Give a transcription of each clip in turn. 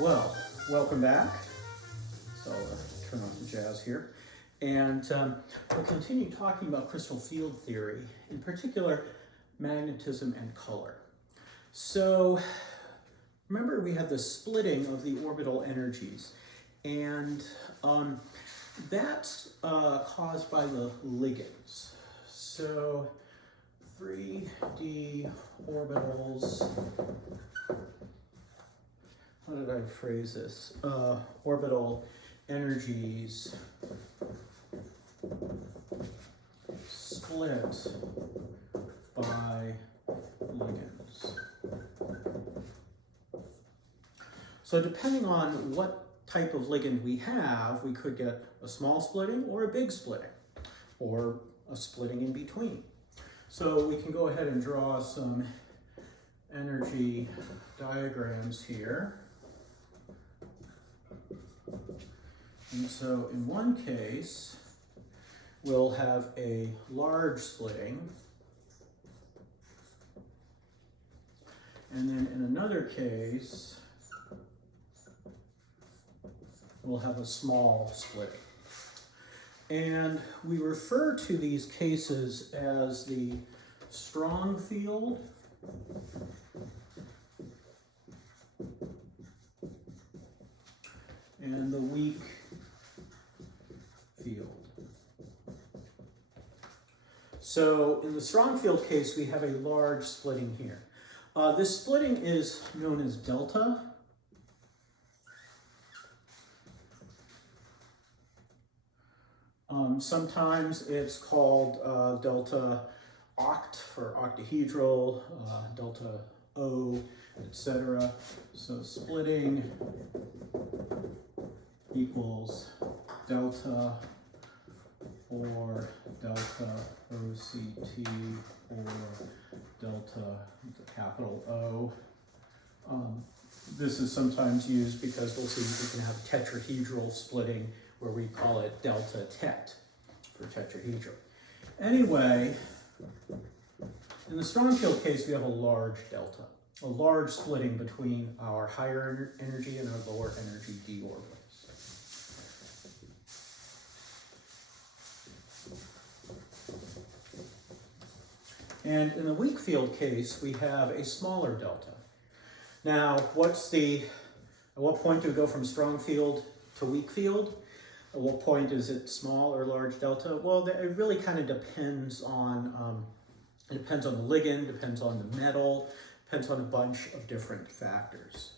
Well, welcome back. So I'll turn off the jazz here. And we'll continue talking about crystal field theory, in particular magnetism and color. So remember we had the splitting of the orbital energies, and that's caused by the ligands. So 3D orbitals, how did I phrase this? Orbital energies split by ligands. So depending on what type of ligand we have, we could get a small splitting or a big splitting, or a splitting in between. So we can go ahead and draw some energy diagrams here. And so in one case, we'll have a large splitting. And then in another case, we'll have a small splitting. And we refer to these cases as the strong field and the weak field. So in the strong field case, we have a large splitting here. This splitting is known as delta. Sometimes it's called delta oct for octahedral, delta O, etc. So splitting equals delta or delta OCT or delta with a capital O. This is sometimes used because we'll see we can have tetrahedral splitting where we call it delta tet for tetrahedral. Anyway, in the strong field case, we have a large delta, a large splitting between our higher energy and our lower energy d orbitals. And in the weak field case, we have a smaller delta. Now, at what point do we go from strong field to weak field? At what point is it small or large delta? Well, it really kind of depends on, the ligand, depends on the metal, depends on a bunch of different factors.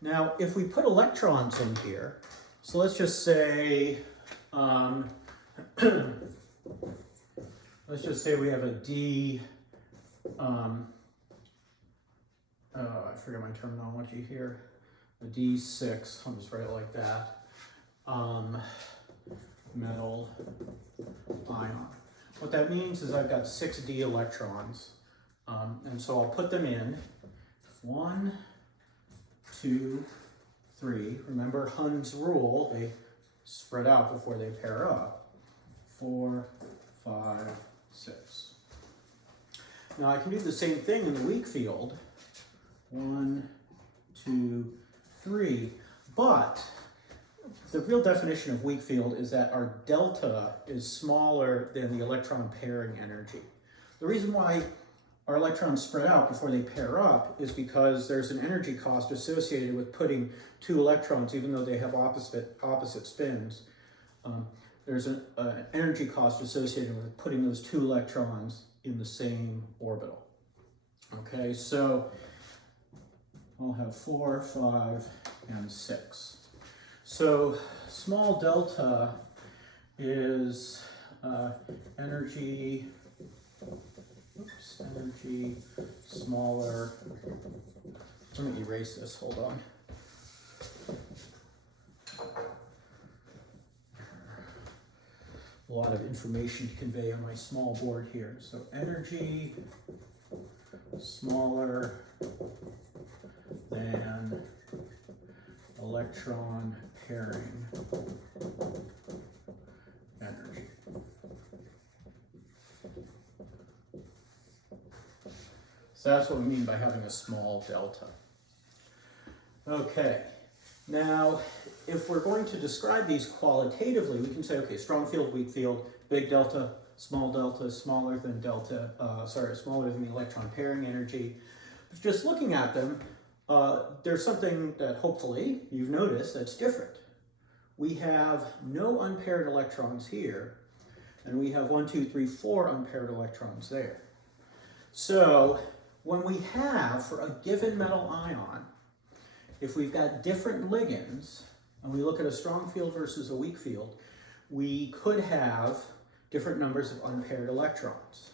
Now, if we put electrons in here, so let's just say, let's just say we have a D, I forget my terminology here, a D6, I'll just write it like that. Metal ion. What that means is I've got 6 D electrons, and so I'll put them in 1, 2, 3. Remember Hund's rule, they spread out before they pair up. 4, 5, 6. Now I can do the same thing in the weak field. 1, 2, 3, but the real definition of weak field is that our delta is smaller than the electron pairing energy. The reason why our electrons spread out before they pair up is because there's an energy cost associated with putting 2 electrons, even though they have opposite spins. There's an energy cost associated with putting those 2 electrons in the same orbital. Okay, so we'll have 4, 5, and 6. So small delta is energy smaller. Let me erase this, hold on. A lot of information to convey on my small board here. So energy smaller than electron pairing energy. So that's what we mean by having a small delta. Okay, now if we're going to describe these qualitatively, we can say, okay, strong field, weak field, big delta, smaller than delta, smaller than the electron pairing energy. But just looking at them, there's something that hopefully you've noticed that's different. We have no unpaired electrons here, and we have 1, 2, 3, 4 unpaired electrons there. So when we have, for a given metal ion, if we've got different ligands, and we look at a strong field versus a weak field, we could have different numbers of unpaired electrons.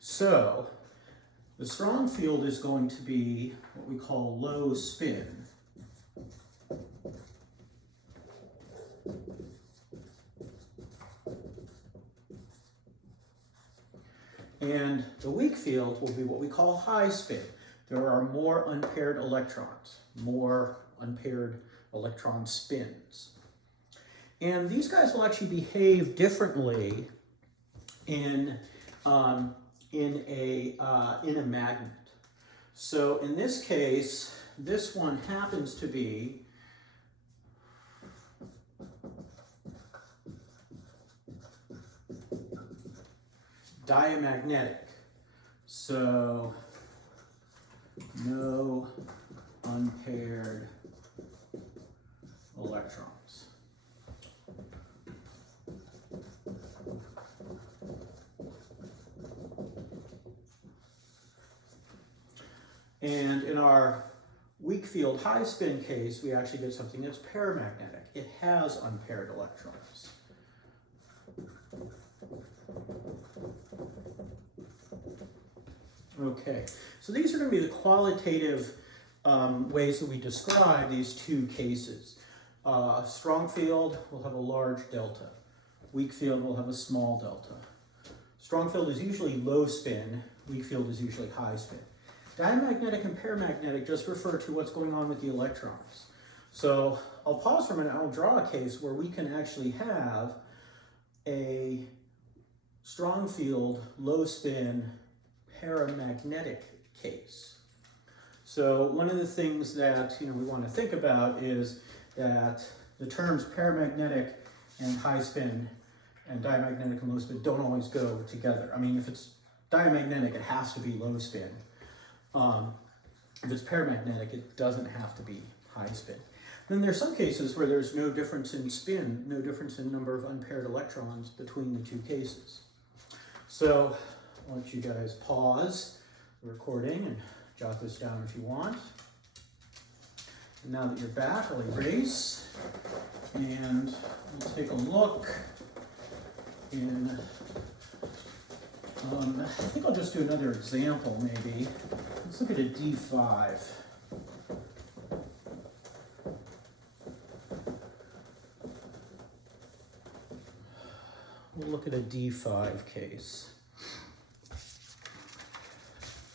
So the strong field is going to be what we call low spin. And the weak field will be what we call high spin. There are more unpaired electrons, more unpaired electron spins. And these guys will actually behave differently in a magnet. So in this case, this one happens to be diamagnetic. So no unpaired electrons. And in our weak field high spin case, we actually get something that's paramagnetic. It has unpaired electrons. Okay, so these are going to be the qualitative ways that we describe these two cases. Strong field will have a large delta. Weak field will have a small delta. Strong field is usually low spin. Weak field is usually high spin. Diamagnetic and paramagnetic just refer to what's going on with the electrons. So I'll pause for a minute. I'll draw a case where we can actually have a strong field, low spin, paramagnetic case. So one of the things that we want to think about is that the terms paramagnetic and high spin and diamagnetic and low spin don't always go together. I mean, if it's diamagnetic, it has to be low spin. If it's paramagnetic, it doesn't have to be high spin. Then there's some cases where there's no difference in spin, no difference in number of unpaired electrons between the two cases. So I'll let you guys pause the recording and jot this down if you want. And now that you're back, I'll erase and we'll take a look in, I think I'll just do another example maybe. Let's look at a D5. We'll look at a D5 case.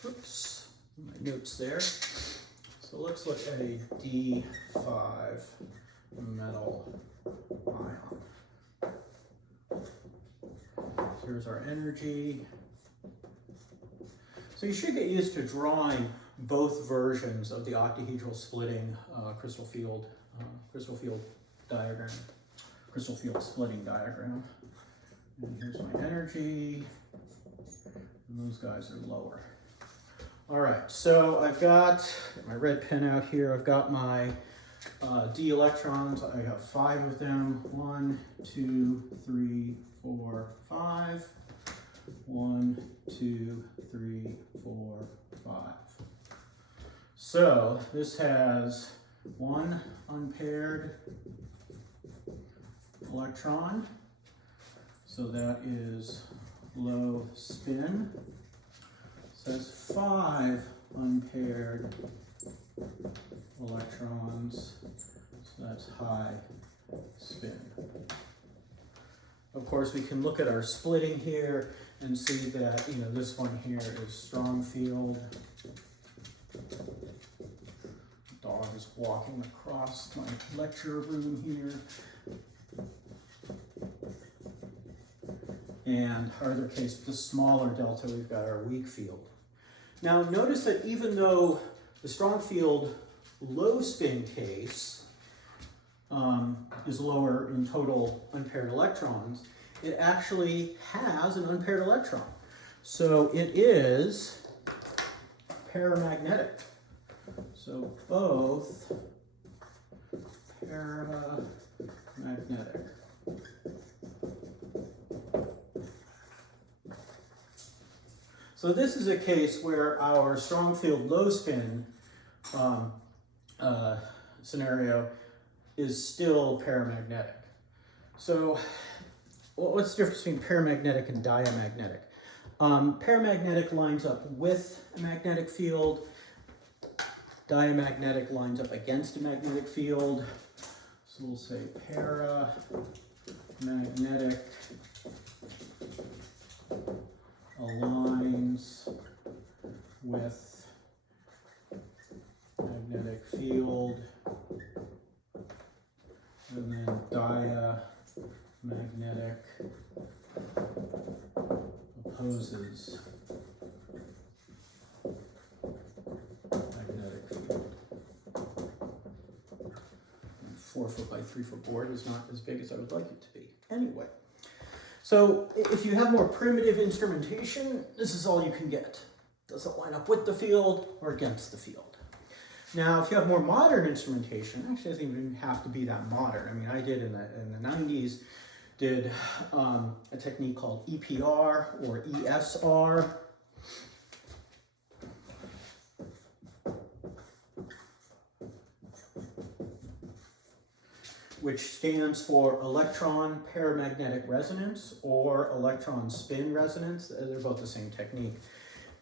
Oops, my notes there. So let's look at a D5 metal ion. Here's our energy. So you should get used to drawing both versions of the octahedral splitting crystal field diagram, crystal field splitting diagram. And here's my energy, and those guys are lower. All right, so I've got my red pen out here. I've got my D electrons. I have 5 of them. 1, 2, 3, 4, 5. 1, 2, 3, 4, 5. So this has 1 unpaired electron. So that is low spin. It says 5 unpaired electrons. So that's high spin. Of course, we can look at our splitting here and see that, this one here is strong field. The dog is walking across my lecture room here. And our other case, the smaller delta, we've got our weak field. Now notice that even though the strong field low spin case is lower in total unpaired electrons, it actually has an unpaired electron. So it is paramagnetic. So both paramagnetic. So this is a case where our strong field low spin scenario is still paramagnetic. So what's the difference between paramagnetic and diamagnetic? Paramagnetic lines up with a magnetic field. Diamagnetic lines up against a magnetic field. So we'll say paramagnetic aligns with magnetic field, and then diamagnetic opposes magnetic field. And 4 foot by 3 foot board is not as big as I would like it to be. Anyway. So if you have more primitive instrumentation, this is all you can get. Does it line up with the field or against the field? Now, if you have more modern instrumentation, actually it doesn't even have to be that modern. I mean, I did in the 90s, did a technique called EPR or ESR. Which stands for electron paramagnetic resonance or electron spin resonance. They're both the same technique.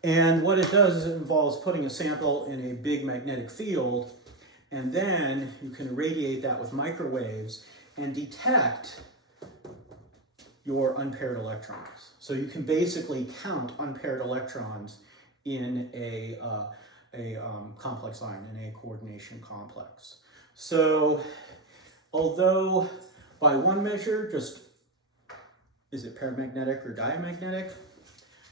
And what it does is it involves putting a sample in a big magnetic field, and then you can irradiate that with microwaves and detect your unpaired electrons. So you can basically count unpaired electrons in a complex line, in a coordination complex. So although by one measure, just is it paramagnetic or diamagnetic,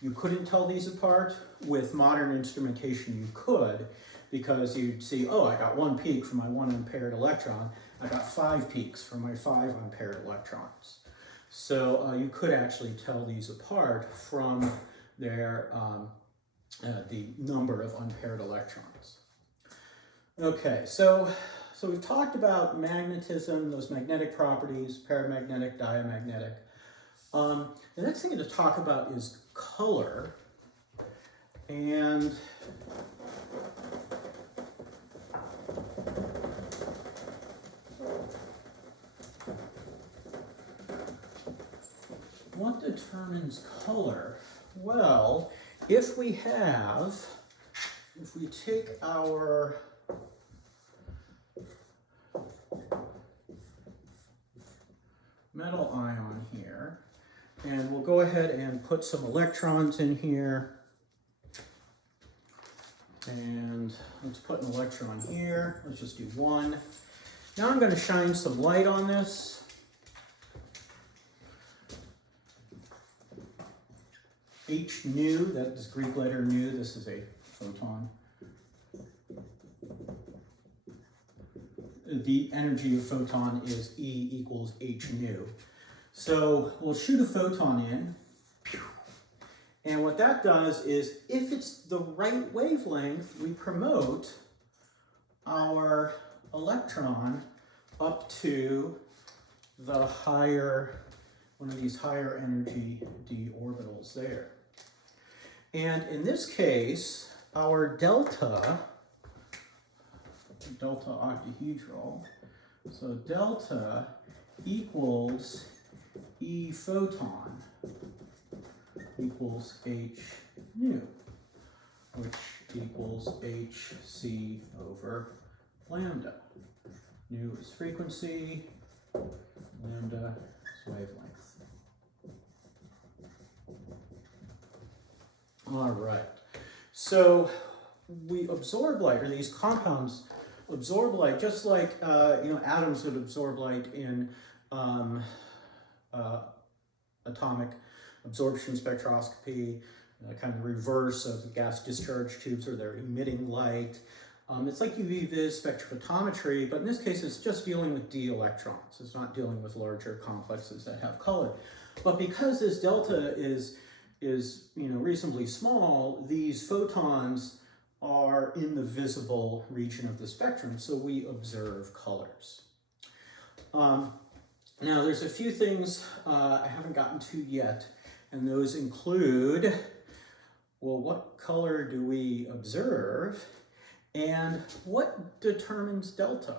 you couldn't tell these apart. With modern instrumentation, you could, because you'd see, oh, I got 1 peak from my 1 unpaired electron. I got 5 peaks from my 5 unpaired electrons. So you could actually tell these apart from their the number of unpaired electrons. Okay, so we've talked about magnetism, those magnetic properties, paramagnetic, diamagnetic. The next thing to talk about is color. And what determines color? Well, if we take our metal ion here, and we'll go ahead and put some electrons in here. And let's put an electron here. Let's just do 1. Now I'm going to shine some light on this. H nu, that is Greek letter nu, this is a photon. The energy of photon is E equals H nu. So we'll shoot a photon in. And what that does is, if it's the right wavelength, we promote our electron up to the higher, one of these higher energy d orbitals there. And in this case, our delta octahedral, so delta equals E photon equals H nu, which equals Hc over lambda. Nu is frequency, lambda is wavelength. All right, so we absorb light, or these compounds absorb light, just like atoms would absorb light in atomic absorption spectroscopy, kind of the reverse of the gas discharge tubes where they're emitting light. It's like UV vis spectrophotometry, but in this case it's just dealing with d electrons. It's not dealing with larger complexes that have color. But because this delta is reasonably small, these photons are in the visible region of the spectrum, so we observe colors. Now there's a few things I haven't gotten to yet, and those include, well, what color do we observe, and what determines delta?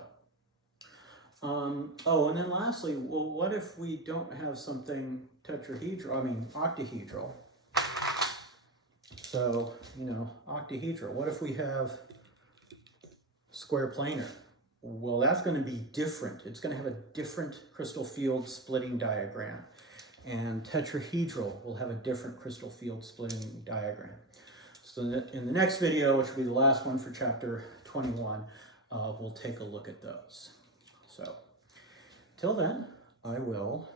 Oh, and then lastly, well, what if we don't have something octahedral? So, octahedral. What if we have square planar? Well, that's going to be different. It's going to have a different crystal field splitting diagram. And tetrahedral will have a different crystal field splitting diagram. So in the next video, which will be the last one for chapter 21, we'll take a look at those. So, till then, I will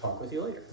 talk with you later.